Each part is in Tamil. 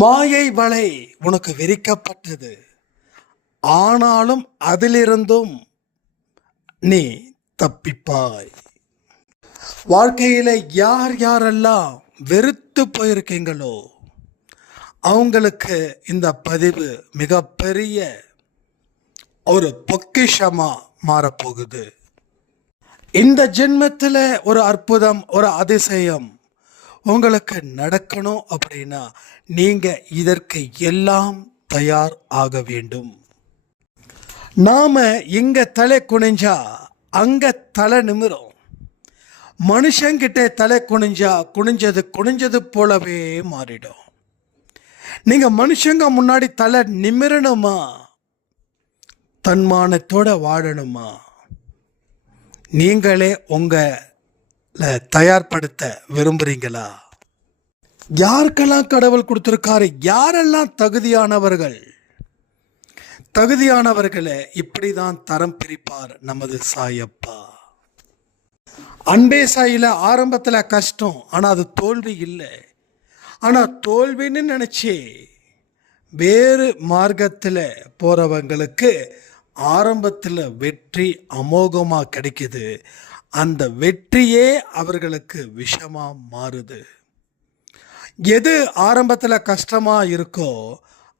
மாயை வலை உனக்கு விரிக்கப்பட்டது, ஆனாலும் அதிலிருந்தும் நீ தப்பிப்பாய். வாழ்க்கையில யார் யாரெல்லாம் வெறுத்து போயிருக்கீங்களோ அவங்களுக்கு இந்த பதிவு மிகப்பெரிய ஒரு பொக்கிஷமா மாறப்போகுது. இந்த ஜென்மத்தில் ஒரு அற்புதம், ஒரு அதிசயம் உங்களுக்கு நடக்கணும் அப்படின்னா நீங்க இதற்கு எல்லாம் தயார் ஆக வேண்டும். நாம இங்க தலை குனிஞ்சா அங்க தலை நிமிரும். மனுஷங்கிட்ட தலை குனிஞ்சா குனிஞ்சது போலவே மாறிடும். நீங்க மனுஷங்க முன்னாடி தலை நிமிரணுமா, தன்மானத்தோட வாழணுமா, நீங்களே உங்களை தயார்படுத்த விரும்புறீங்களா? யாருக்கெல்லாம் கடவுள் கொடுத்திருக்காரு, யாரெல்லாம் தகுதியானவர்களை இப்படிதான் தரம் பிரிப்பார் நமது சாயப்பா. அன்பே சாயில ஆரம்பத்துல கஷ்டம், ஆனா அது தோல்வி இல்லை. ஆனா தோல்வின்னு நினைச்சு வேறு மார்க்கத்துல போறவங்களுக்கு ஆரம்பத்தில் வெற்றி அமோகமா கிடைக்குது. அந்த வெற்றியே அவர்களுக்கு விஷமா மாறுது. எது ஆரம்பத்தில் கஷ்டமா இருக்கோ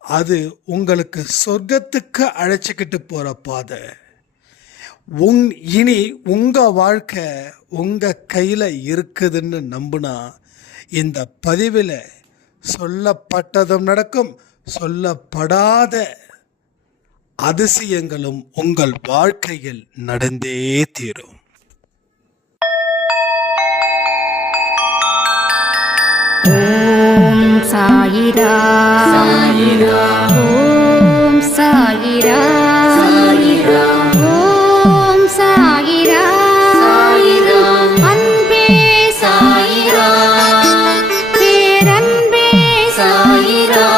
அது உங்களுக்கு சொர்க்கத்துக்கு அழைச்சிக்கிட்டு போற பாதை. இனி உங்க வாழ்க்கை உங்க கையில இருக்குதுன்னு நம்புனா இந்த பதிவில் சொல்லப்பட்டதும் நடக்கும், சொல்லப்படாத அதிசயங்களும் உங்கள் வாழ்க்கையில் நடந்தே தீரும். ஓம் சாயிரா சாயிரா, ஓம் சாயிரா சாயிரா, ஓம் சாயிரா சாயிரா, அன்பே சாயிரா, பேரன்பே சாயிரா,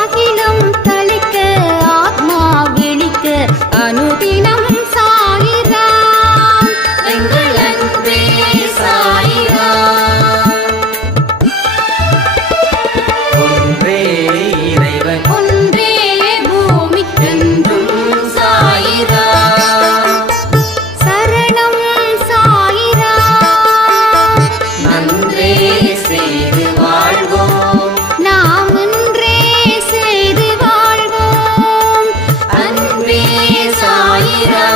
அகிலம் தளிக்க ஆத்மா விழிக்க அனுதினம் சாயிரா, எங்கள் அன்பே சாயிரா. ஒன்றே இறைவன், ஒன்றே பூமிக்கென்றும் சாயிரா, சரணம் சாயிரா, நன்றே செய்து வாழ்வோம், நாம் ஒன்றே செய்து வாழ்வோம், அன்பே சாயிரா.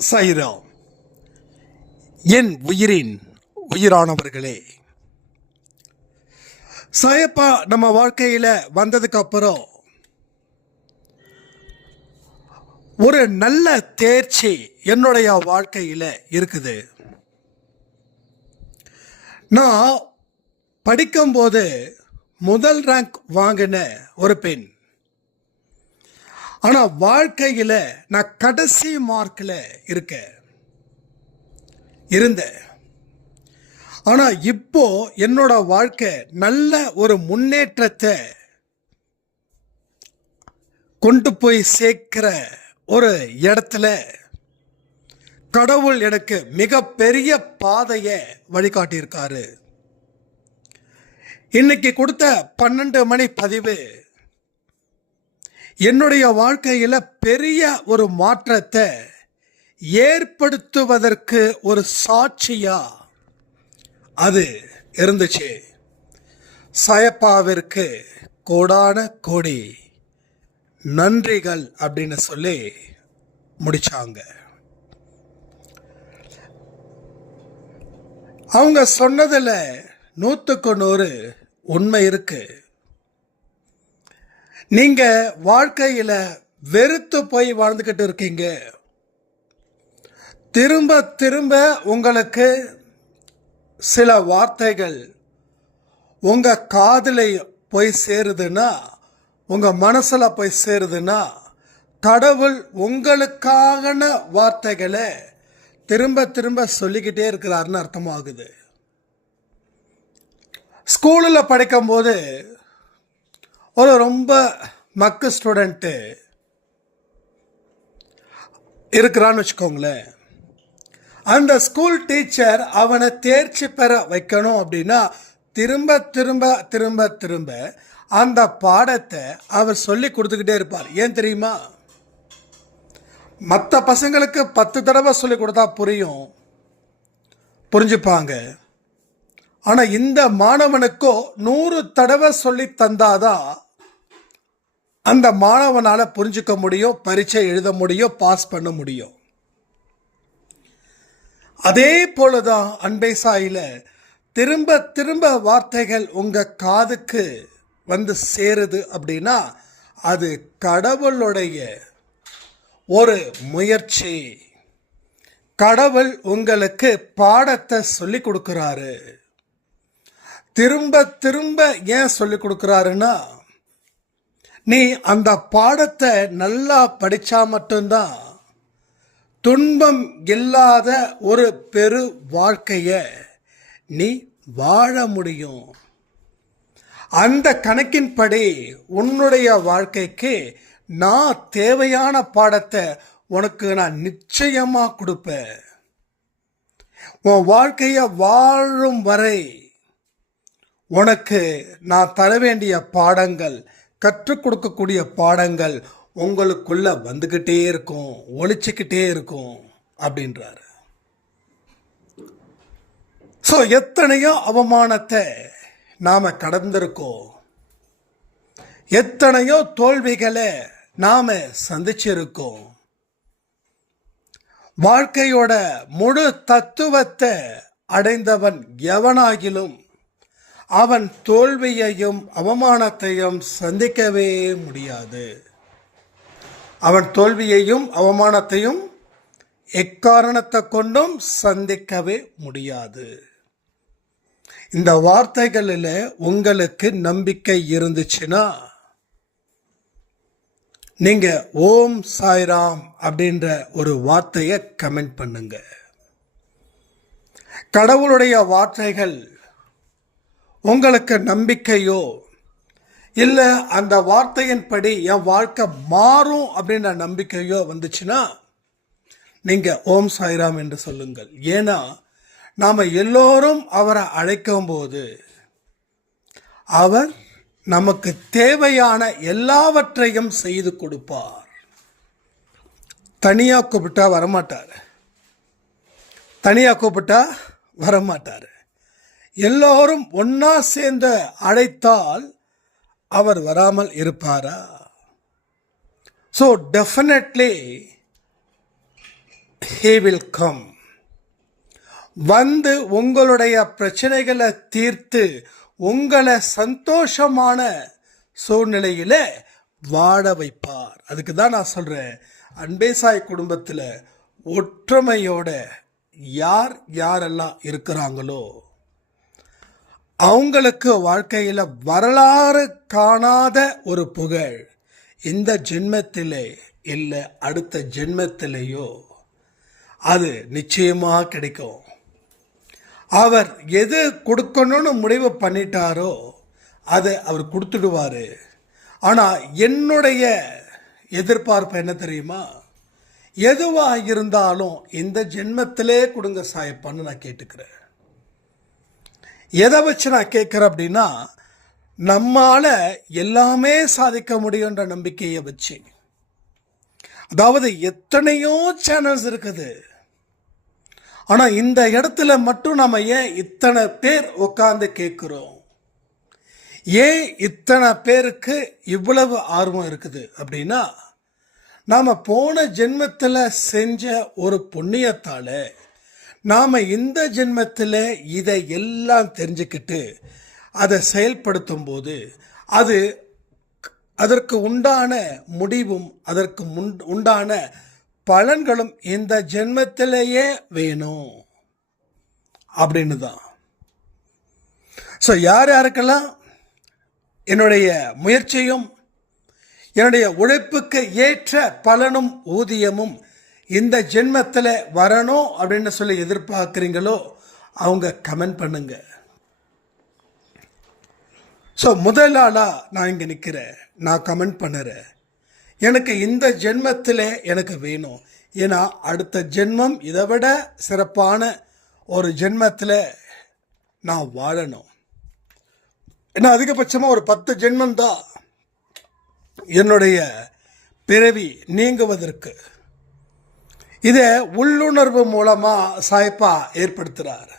சாயிராம். என் உயிரின் உயிரானவர்களே, சாயப்பா நம்ம வாழ்க்கையில வந்ததுக்கு அப்புறம் ஒரு நல்ல தேர்ச்சி என்னுடைய வாழ்க்கையில இருக்குது. நான் படிக்கும்போது முதல் ரேங்க் வாங்கின ஒரு பெண். ஆனா வாழ்க்கையில நான் கடைசி மார்க்ல இருந்தேன். ஆனா இப்போ என்னோட வாழ்க்கை நல்ல ஒரு முன்னேற்றத்தை கொண்டு போய் சேர்க்கிற ஒரு இடத்துல கடவுள் எனக்கு மிகப்பெரிய பாதையை வழிகாட்டியிருக்காரு. இன்னைக்கு கொடுத்த 12 மணி பதிவு என்னுடைய வாழ்க்கையில பெரிய ஒரு மாற்றத்தை ஏற்படுத்துவதற்கு ஒரு சாட்சியா அது இருந்துச்சு. சாயப்பாவிற்கு கோடான கோடி நன்றிகள் அப்படின்னு சொல்லி முடிச்சாங்க. அவங்க சொன்னதுல 100க்கு 100 உண்மை இருக்கு. நீங்க வாழ்க்கையில வெறுத்து போய் வாழ்ந்துகிட்டு இருக்கீங்க. திரும்ப திரும்ப உங்களுக்கு சில வார்த்தைகள் உங்க காதுல போய் சேருதுன்னா, உங்க மனசுல போய் சேருதுன்னா, கடவுள் உங்களுக்கான வார்த்தைகளை திரும்ப திரும்ப சொல்லிக்கிட்டே இருக்கிறாருன்னு அர்த்தமாகுது. ஸ்கூலில் படிக்கும்போது ஒரு ரொம்ப மக்கு ஸ்டூடெண்ட்டு இருக்கிறான்னு வச்சுக்கோங்களேன். அந்த ஸ்கூல் டீச்சர் அவனை தேர்ச்சி பெற வைக்கணும் அப்படின்னா திரும்ப திரும்ப திரும்ப திரும்ப அந்த பாடத்தை அவர் சொல்லி கொடுத்துக்கிட்டே இருப்பார். ஏன் தெரியுமா? மற்ற பசங்களுக்கு 10 தடவை சொல்லி கொடுத்தா புரிஞ்சுப்பாங்க. ஆனால் இந்த மாணவனுக்கோ 100 தடவை சொல்லி தந்தாதான் அந்த மாணவனால் புரிஞ்சுக்க முடியும், பரீட்சை எழுத முடியும், பாஸ் பண்ண முடியும். அதே போலதான் அன்பே சாயில திரும்ப திரும்ப வார்த்தைகள் உங்க காதுக்கு வந்து சேருது அப்படின்னா அது கடவுளுடைய ஒரு முயற்சி. கடவுள் உங்களுக்கு பாடத்தை சொல்லி கொடுக்கிறாரு. திரும்ப திரும்ப ஏன் சொல்லி கொடுக்கிறாருன்னா, நீ அந்த பாடத்தை நல்லா படிச்சா மட்டும்தான் துன்பம் இல்லாத ஒரு பெரு வாழ்க்கைய நீ வாழ முடியும். அந்த கணக்கின்படி உன்னுடைய வாழ்க்கைக்கு நான் தேவையான பாடத்தை உனக்கு நான் நிச்சயமா கொடுப்பேன். உன் வாழ்க்கைய வாழும் வரை உனக்கு நான் தர வேண்டிய பாடங்கள், கற்றுக் கொடுக்கக்கூடிய பாடங்கள் உங்களுக்குள்ள வந்துக்கிட்டே இருக்கும், ஒழிச்சுக்கிட்டே இருக்கும் அப்படின்றாரு. ஸோ எத்தனையோ அவமானத்தை நாம கடந்திருக்கோம், எத்தனையோ தோல்விகளை நாம சந்திச்சிருக்கோம். வாழ்க்கையோட முழு தத்துவத்தை அடைந்தவன் எவனாகிலும் அவன் தோல்வியையும் அவமானத்தையும் சந்திக்கவே முடியாது. அவன் தோல்வியையும் அவமானத்தையும் எக்காரணத்தை கொண்டும் சந்திக்கவே முடியாது. இந்த வார்த்தைகளில் உங்களுக்கு நம்பிக்கை இருந்துச்சுன்னா நீங்க ஓம் சாய்ராம் அப்படின்ற ஒரு வார்த்தையை கமெண்ட் பண்ணுங்க. கடவுளுடைய வார்த்தைகள் உங்களுக்கு நம்பிக்கையோ இல்லை அந்த வார்த்தையின்படி என் வாழ்க்கை மாறும் அப்படின்ற நம்பிக்கையோ வந்துச்சுன்னா நீங்கள் ஓம் சாய்ராம் என்று சொல்லுங்கள். ஏன்னா நாம் எல்லோரும் அவரை அழைக்கும் போது அவர் நமக்கு தேவையான எல்லாவற்றையும் செய்து கொடுப்பார். தனியாக கூப்பிட்டா வரமாட்டார். எல்லோரும் ஒன்னா சேர்ந்து அழைத்தால் அவர் வராமல் இருப்பாரா? So definitely he will come. வந்து உங்களுடைய பிரச்சனைகளை தீர்த்து உங்களை சந்தோஷமான சூழ்நிலையில வாழ வைப்பார். அதுக்கு தான் நான் சொல்றேன், அன்பே சாய் குடும்பத்தில் ஒற்றுமையோட யார் யாரெல்லாம் இருக்கிறாங்களோ அவங்களுக்கு வாழ்க்கையில் வரலாறு காணாத ஒரு புகழ் இந்த ஜென்மத்திலே இல்லை அடுத்த ஜென்மத்திலேயோ அது நிச்சயமாக கிடைக்கும். அவர் எது கொடுக்கணும்னு முடிவு பண்ணிட்டாரோ அதை அவர் கொடுத்துடுவார். ஆனால் என்னுடைய எதிர்பார்ப்பு என்ன தெரியுமா? எதுவாக இருந்தாலும் இந்த ஜென்மத்திலே கொடுங்க சாயப்பான்னு நான் கேட்டுக்கிறேன். எதை வச்சு நான் கேட்குறேன் அப்படின்னா, நம்மால எல்லாமே சாதிக்க முடியுன்ற நம்பிக்கையை வச்சு. அதாவது எத்தனையோ சேனல்ஸ் இருக்குது, ஆனால் இந்த இடத்துல மட்டும் நம்ம ஏன் இத்தனை பேர் உட்கார்ந்து கேட்குறோம்? ஏன் இத்தனை பேருக்கு இவ்வளவு ஆர்வம் இருக்குது அப்படின்னா, நாம் போன ஜென்மத்தில் செஞ்ச ஒரு புண்ணியத்தால் நாம் இந்த ஜென்மத்தில் இதை எல்லாம் தெரிஞ்சுக்கிட்டு அதை செயல்படுத்தும் போது அதற்கு உண்டான முடிவும் அதற்கு உண்டான பலன்களும் இந்த ஜென்மத்திலேயே வேணும் அப்படின்னு தான். ஸோ யாருக்கெல்லாம் என்னுடைய முயற்சியும் என்னுடைய உழைப்புக்கு ஏற்ற பலனும் ஊதியமும் இந்த ஜென்மத்தில் வரணும் அப்படின்னு சொல்லி எதிர்பார்க்குறீங்களோ அவங்க கமெண்ட் பண்ணுங்க. ஸோ முதல் ஆளாக நான் இங்கே நிற்கிறேன், நான் கமெண்ட் பண்ணுறேன். எனக்கு இந்த ஜென்மத்தில் எனக்கு வேணும். ஏன்னா அடுத்த ஜென்மம் இதை விட சிறப்பான ஒரு ஜென்மத்தில் நான் வாழணும். ஏன்னா அதிகபட்சமாக ஒரு 10 ஜென்மந்தான் என்னுடைய பிறவி நீங்குவதற்கு. இதை உள்ளுணர்வு மூலமாக சாய்ப்பா ஏற்படுத்துகிறார்.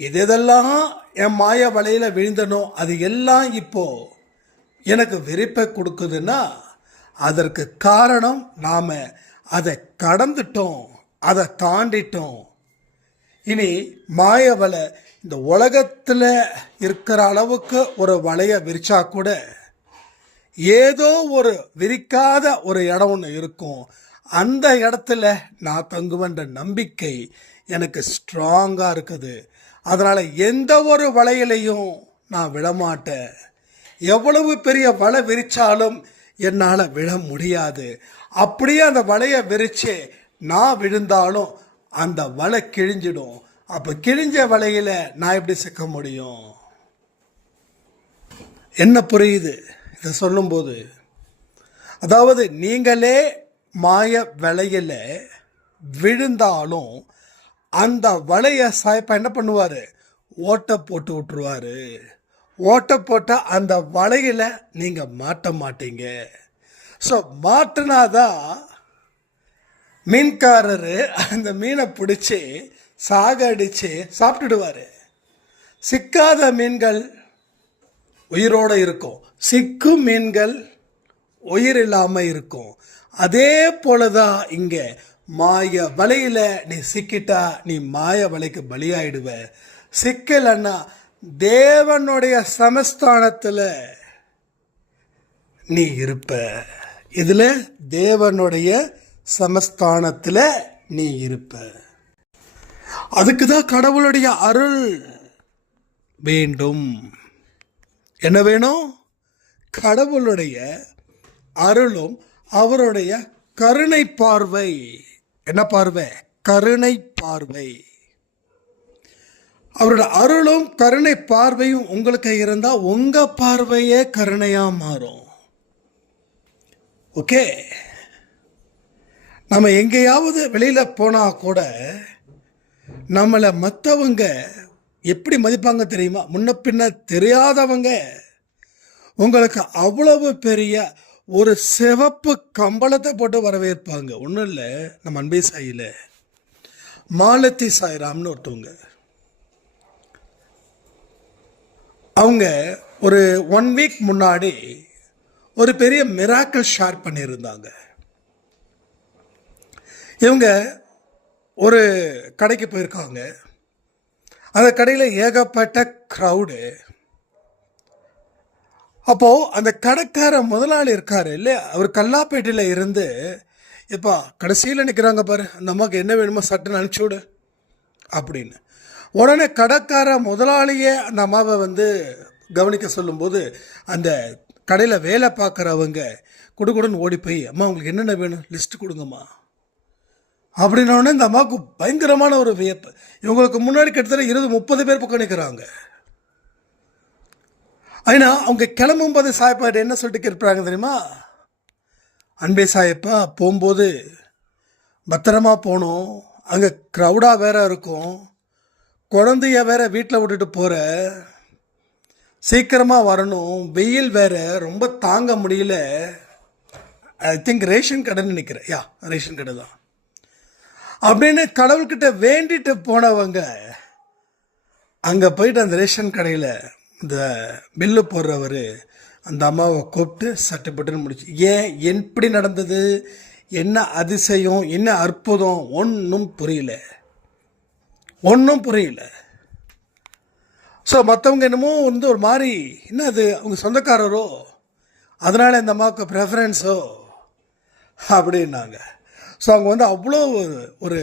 இதெல்லாம் என் மாய வலையில் விழுந்தனோ அது எல்லாம் இப்போ எனக்கு வெறுப்பை கொடுக்குதுன்னா அதற்கு காரணம் நாம் அதை கடந்துட்டோம், அதை தாண்டிட்டோம். இனி மாய வலை இந்த உலகத்தில் இருக்கிற அளவுக்கு ஒரு வலையை விரிச்சா கூட ஏதோ ஒரு விரிக்காத ஒரு இடம் ஒன்று இருக்கும். அந்த இடத்துல நான் தங்குவேன்ற நம்பிக்கை எனக்கு ஸ்ட்ராங்காக இருக்குது. அதனால் எந்த ஒரு வலையிலையும் நான் விழமாட்டேன். எவ்வளவு பெரிய வலை விரித்தாலும் என்னால் விழ முடியாது. அப்படியே அந்த வலையை விரித்து நான் விழுந்தாலும் அந்த வலை கிழிஞ்சிடும். அப்போ கிழிஞ்ச வலையில் நான் எப்படி சிக்க முடியும்? என்ன புரியுது இதை சொல்லும்போது? அதாவது நீங்களே மாய வலையில் விழுந்தாலும் அந்த வலையை சாய்ப்பா என்ன பண்ணுவார்? ஓட்டை போட்டு விட்டுருவார். ஓட்டை போட்டால் அந்த வலையில் நீங்கள் மாட்ட மாட்டீங்க. ஸோ மாட்டினாதான் மீன்காரர் அந்த மீனை பிடிச்சி சாகடித்து சாப்பிட்டுடுவார். சிக்காத மீன்கள் உயிரோடு இருக்கும், சிக்கும் மீன்கள் உயிர் இல்லாமல் இருக்கும். அதே போல தான் இங்கே மாய வலையில் நீ சிக்கிட்டா நீ மாய வலைக்கு பலியாயிடுவ. சிக்கலன்னா தேவனுடைய சமஸ்தானத்தில் நீ இருப்ப. இதில் தேவனுடைய சமஸ்தானத்தில் நீ இருப்ப. அதுக்கு தான் கடவுளுடைய அருள் வேண்டும். என்ன வேணும்? கடவுளுடைய அருளும் அவருடைய கருணை பார்வை. என்ன பார்வை? கருணை பார்வை. அவரோட அருளும் கருணை பார்வையும் உங்களுக்கு இருந்தால் உங்கள் பார்வையே கருணையாக மாறும். ஓகே, நம்ம எங்கேயாவது வெளியில் போனால் கூட நம்மளை மற்றவங்க எப்படி மதிப்பாங்க தெரியுமா? முன்ன பின்ன தெரியாதவங்க உங்களுக்கு அவ்வளவு பெரிய ஒரு சிவப்பு கம்பளத்தை போட்டு வரவேற்பாங்க. ஒன்றும் இல்லை, நம்ம அன்பே சாயில் மாலத்தி சாய்ராம்னு ஒருத்தவங்க, அவங்க ஒரு 1 வீக் முன்னாடி ஒரு பெரிய மிராக்கிள் ஷேர் பண்ணியிருந்தாங்க. இவங்க ஒரு கடைக்கு போயிருக்காங்க. அந்த கடையில் ஏகப்பட்ட க்ரௌடு. அப்போது அந்த கடைக்கார முதலாளி இருக்கார் இல்லையா, அவர் கல்லாப்பேட்டையில் இருந்து, இப்போ கடைசியில் நிற்கிறாங்க பாரு, அந்த அம்மாவுக்கு என்ன வேணுமோ சட்டுன்னு அனுப்பிச்சி விடு அப்படின்னு. உடனே கடைக்கார முதலாளியே அந்த அம்மாவை கவனிக்க சொல்லும்போது அந்த கடையில் வேலை பார்க்குறவங்க குடுக்குடுன்னு ஓடி போய், அம்மா உங்களுக்கு என்னென்ன வேணும் லிஸ்ட்டு கொடுங்கம்மா அப்படின்னோடனே இந்த அம்மாவுக்கு பயங்கரமான ஒரு வியப்பு. இவங்களுக்கு முன்னாடி கிட்டத்தட்ட 20-30 பேர் பக்கம் நிற்கிறாங்க. ஏன்னா அவங்க கிளம்பும்போது சாயப்பாட்டு என்ன சொல்லிட்டு இருப்பாங்க தெரியுமா? அன்பே சாயப்பா, போகும்போது பத்திரமா போகணும், அங்கே க்ரௌடாக வேற இருக்கும், குழந்தைய வேற வீட்டில் விட்டுட்டு போகிற, சீக்கிரமாக வரணும், வெயில் வேற ரொம்ப தாங்க முடியல. ஐ திங்க் ரேஷன் கடைன்னு நினைக்கிறேன். ரேஷன் கடை தான் அப்படின்னு கடவுள்கிட்ட வேண்டிட்டு போனவங்க அங்கே போயிட்டு அந்த ரேஷன் கடையில் இந்த பில்லு போடுறவர் அந்த அம்மாவை கூப்பிட்டு சட்டுப்பட்டுன்னு முடிச்சு. ஏன் எப்படி நடந்தது, என்ன அதிசயம், என்ன அற்புதம், ஒன்றும் புரியல. ஸோ மற்றவங்க என்னமோ ஒரு மாதிரி, என்ன அது அவங்க சொந்தக்காரரோ அதனால் இந்த அம்மாவுக்கு ப்ரெஃபரன்ஸோ அப்படின்னாங்க. ஸோ அவங்க அவ்வளோ ஒரு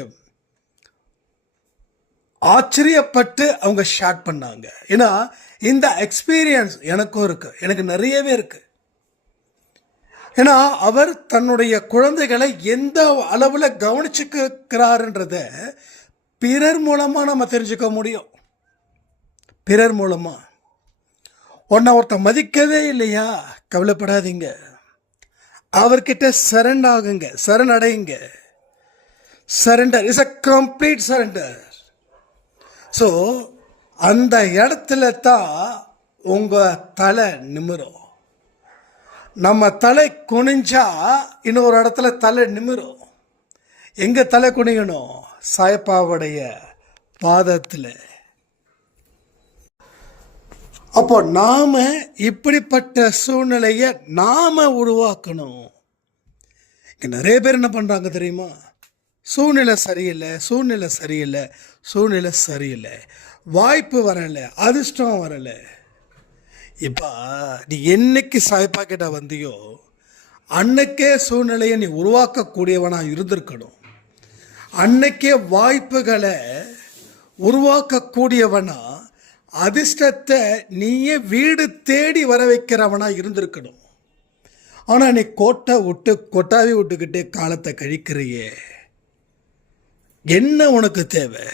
ஆச்சரியப்பட்டு அவங்க ஷேர் பண்ணாங்க. ஏன்னா இந்த எக்ஸ்பீரியன்ஸ் எனக்கும் இருக்குது, எனக்கு நிறையவே இருக்குது. ஏன்னா அவர் தன்னுடைய குழந்தைகளை எந்த அளவில் கவனிச்சுக்கிறாருன்றத பிறர் மூலமாக நம்ம தெரிஞ்சுக்க முடியும். பிறர் மூலமாக ஒருத்தன் மதிக்கவே இல்லையா, கவலைப்படாதீங்க, அவர்கிட்ட சரணாகுங்க, சரணடையுங்க. Surrender is a complete surrender. So அந்த இடத்துல தான் உங்கள் தலை நிமிரும். நம்ம தலை குனிஞ்சா இன்னொரு இடத்துல தலை நிமிரும். எங்கே தலை குனியணும்? சாயப்பாவுடைய பாதத்தில். அப்போ நாம் இப்படிப்பட்ட சூழ்நிலையை நாம் உருவாக்கணும். இங்கே நிறைய பேர் என்ன பண்ணுறாங்க தெரியுமா? சூழ்நிலை சரியில்லை, சூழ்நிலை சரியில்லை, சூழ்நிலை சரியில்லை, வாய்ப்பு வரலை, அதிர்ஷ்டம் வரலை. இப்போ நீ என்னைக்கு சாய்ப்பா கிட்ட வந்தியோ அன்னைக்கே சூழ்நிலையை நீ உருவாக்கக்கூடியவனாக இருந்திருக்கணும். அன்னைக்கே வாய்ப்புகளை உருவாக்கக்கூடியவனா, அதிர்ஷ்டத்தை நீயே வீடு தேடி வர வைக்கிறவனா இருந்திருக்கணும். ஆனால் நீ கொட்டாவி விட்டுக்கிட்டே காலத்தை கழிக்கிறியே. என்ன உனக்கு தேவை?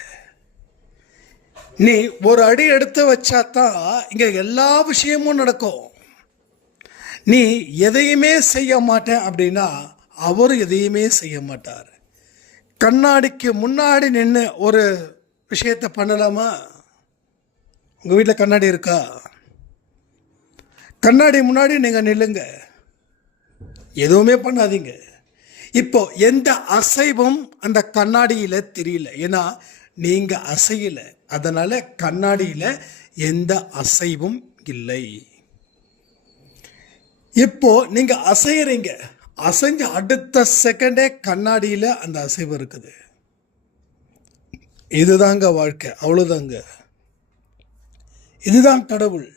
நீ ஒரு அடி எடுத்து வச்சாதான் இங்கே எல்லா விஷயமும் நடக்கும். நீ எதையுமே செய்ய மாட்டேன் அப்படின்னா அவரும் எதையுமே செய்ய மாட்டார். கண்ணாடிக்கு முன்னாடி நின்று ஒரு விஷயத்தை பண்ணலாமா? உங்கள் வீட்டில் கண்ணாடி இருக்கா? கண்ணாடி முன்னாடி நீங்கள் நில்லுங்க, எதுவுமே பண்ணாதீங்க. இப்போ எந்த அசைவும் அந்த கண்ணாடியில் தெரியல, ஏன்னா நீங்கள் அசையலை. அதனால் கண்ணாடியில் எந்த அசைவும் இல்லை. இப்போ நீங்கள் அசைகிறீங்க, அசைஞ்ச அடுத்த செகண்டே கண்ணாடியில் அந்த அசைவு இருக்குது. இதுதாங்க வாழ்க்கை, அவ்வளோதாங்க. இதுதான் கடவுள்.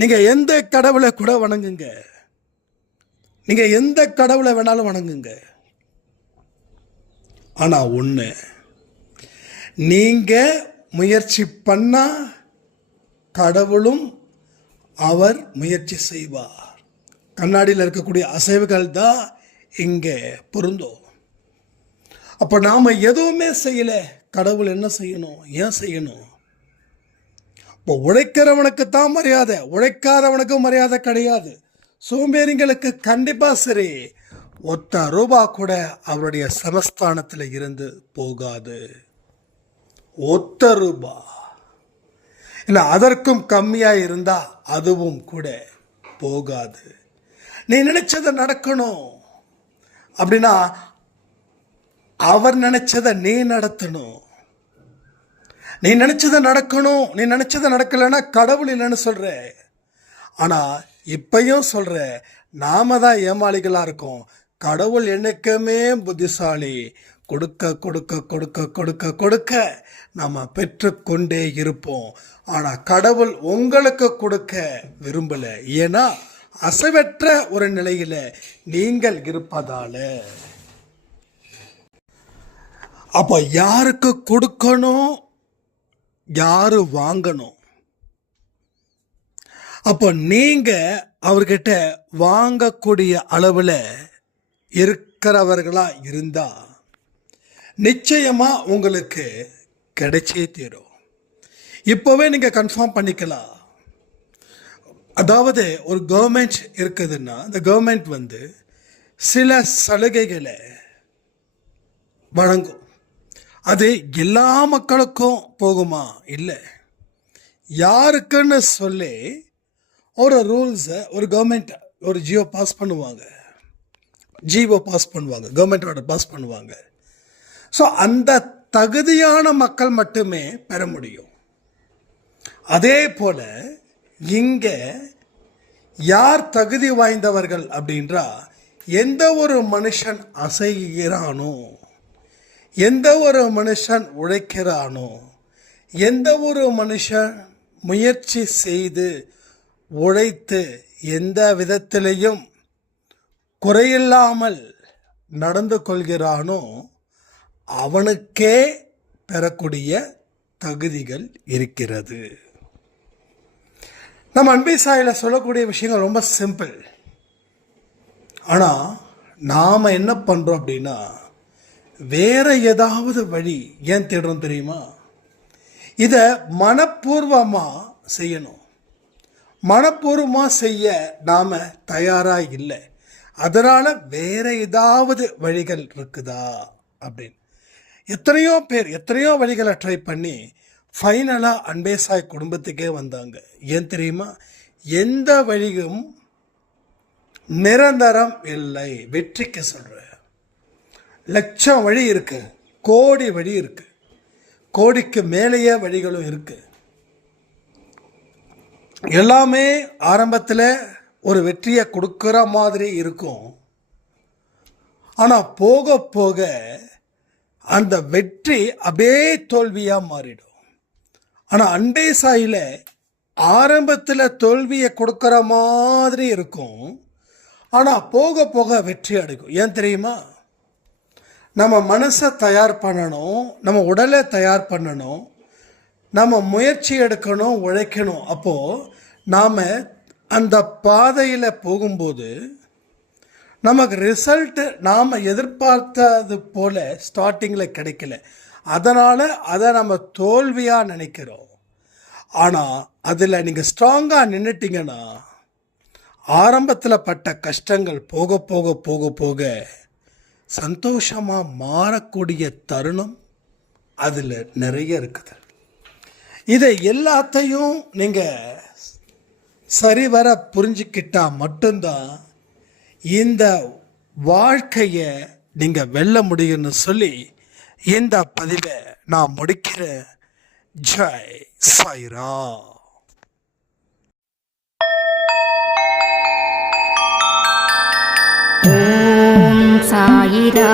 நீங்கள் எந்த கடவுளை கூட வணங்குங்க, நீங்கள் எந்த கடவுளை வேணாலும் வணங்குங்க. ஆனால் ஒன்று, நீங்கள் முயற்சி பண்ணால் கடவுளும் அவர் முயற்சி செய்வார். கண்ணாடியில் இருக்கக்கூடிய அசைவுகள் தான் இங்கே பொருந்தும். அப்போ நாம் எதுவுமே செய்யலை, கடவுள் என்ன செய்யணும்? ஏன் செய்யணும்? இப்போ உழைக்கிறவனுக்கு தான் மரியாதை, உழைக்காதவனுக்கும் மரியாதை கிடையாது. சோம்பேறிங்களுக்கு கண்டிப்பாக சரி, ₹1 கூட அவருடைய சமஸ்தானத்தில் இருந்து போகாது. ₹1 இல்லை, அதற்கும் கம்மியாக இருந்தால் அதுவும் கூட போகாது. நீ நினைச்சதை நடக்கணும் அப்படின்னா அவர் நினைச்சதை நீ நடத்தணும். நீ நினைச்சதை நடக்கணும், நீ நினைச்சதை நடக்கலைன்னா கடவுள் இல்லைன்னு சொல்ற. ஆனால் இப்பையும் சொல்ற, நாம தான் ஏமாளிகளாக இருக்கோம். கடவுள் என்னைக்குமே புத்திசாலி. கொடுக்க கொடுக்க கொடுக்க கொடுக்க கொடுக்க நம்ம பெற்றுக்கொண்டே இருப்போம். ஆனால் கடவுள் உங்களுக்கு கொடுக்க விரும்பலை, ஏன்னா அசைவற்ற ஒரு நிலையில் நீங்கள் இருப்பதால. அப்போ யாருக்கு கொடுக்கணும், யாரு வாங்கணும்? அப்போ நீங்கள் அவர்கிட்ட வாங்கக்கூடிய அளவில் இருக்கிறவர்களா இருந்தால் நிச்சயமாக உங்களுக்கு கிடைச்சே தீரும். இப்போவே நீங்கள் கன்ஃபார்ம் பண்ணிக்கலாம். அதாவது ஒரு கவர்மெண்ட் இருக்குதுன்னா இந்த கவர்மெண்ட் சில சலுகைகளை வழங்கும். அது எல்லா மக்களுக்கும் போகுமா? இல்லை. யாருக்குன்னு சொல்லி ஒரு ரூல்ஸை ஒரு கவர்மெண்ட் ஒரு ஜியோ பாஸ் பண்ணுவாங்க, கவர்மெண்ட் ஆர்டர் பாஸ் பண்ணுவாங்க. ஸோ அந்த தகுதியான மக்கள் மட்டுமே பெற முடியும். அதே போல் இங்கே யார் தகுதி வாய்ந்தவர்கள் அப்படின்றா, எந்த ஒரு மனுஷன் அசைகிறானோ, எந்த ஒரு மனுஷன் உழைக்கிறானோ, எந்த ஒரு மனுஷன் முயற்சி செய்து உழைத்து எந்த விதத்திலையும் குறையில்லாமல் நடந்து கொள்கிறானோ அவனுக்கே பெறக்கூடிய தகுதிகள் இருக்கிறது. நம்ம அன்பை சாயில சொல்லக்கூடிய விஷயங்கள் ரொம்ப சிம்பிள். ஆனால் நாம் என்ன பண்ணுறோம் அப்படின்னா, வேற ஏதாவது வழி ஏன் தேடுறோம் தெரியுமா? இதை மனப்பூர்வமாக செய்யணும். மனப்பூர்வமாக செய்ய நாம் தயாராக இல்லை. அதனால வேற ஏதாவது வழிகள் இருக்குதா அப்படின்னு எத்தனையோ வழிகளை ட்ரை பண்ணி ஃபைனலாக அன்பே சாய் குடும்பத்துக்கே வந்தாங்க. ஏன் தெரியுமா? எந்த வழியும் நிரந்தரம் இல்லை. வெற்றிக்கு சொல்கிறேன், லட்சம் வழி இருக்கு, கோடி வழி இருக்கு, கோடிக்கு மேலேயே வழிகளும் இருக்கு. எல்லாமே ஆரம்பத்தில் ஒரு வெற்றியை கொடுக்குற மாதிரி இருக்கும். ஆனால் போக போக அந்த வெற்றி அப்படியே தோல்வியாக மாறிடும். ஆனால் அன்பே சாயில ஆரம்பத்தில் தோல்வியை கொடுக்குற மாதிரி இருக்கும், ஆனால் போக போக வெற்றி அடைக்கும். ஏன் தெரியுமா? நம்ம மனசை தயார் பண்ணணும், நம்ம உடலை தயார் பண்ணணும், நம்ம முயற்சி எடுக்கணும், உழைக்கணும். அப்போது நாம் அந்த பாதையில் போகும்போது நமக்கு ரிசல்ட்டு நாம் எதிர்பார்த்தது போல் ஸ்டார்டிங்கில் கிடைக்கல. அதனால் அதை நம்ம தோல்வியாக நினைக்கிறோம். ஆனால் அதில் நீங்கள் ஸ்ட்ராங்காக நின்றுட்டிங்கன்னா ஆரம்பத்தில் பட்ட கஷ்டங்கள் போக போக போக போக சந்தோஷமாக மாறக்கூடிய தருணம் அதில் நிறைய இருக்குது. இதை எல்லாத்தையும் நீங்கள் சரிவர புரிஞ்சுக்கிட்டா மட்டும்தான் இந்த வாழ்க்கையை நீங்கள் வெல்ல முடியும்னு சொல்லி இந்த பதிவை நான் முடிக்கிறேன். ஜெய் சாய்ராம். ஓம் சாயிரா.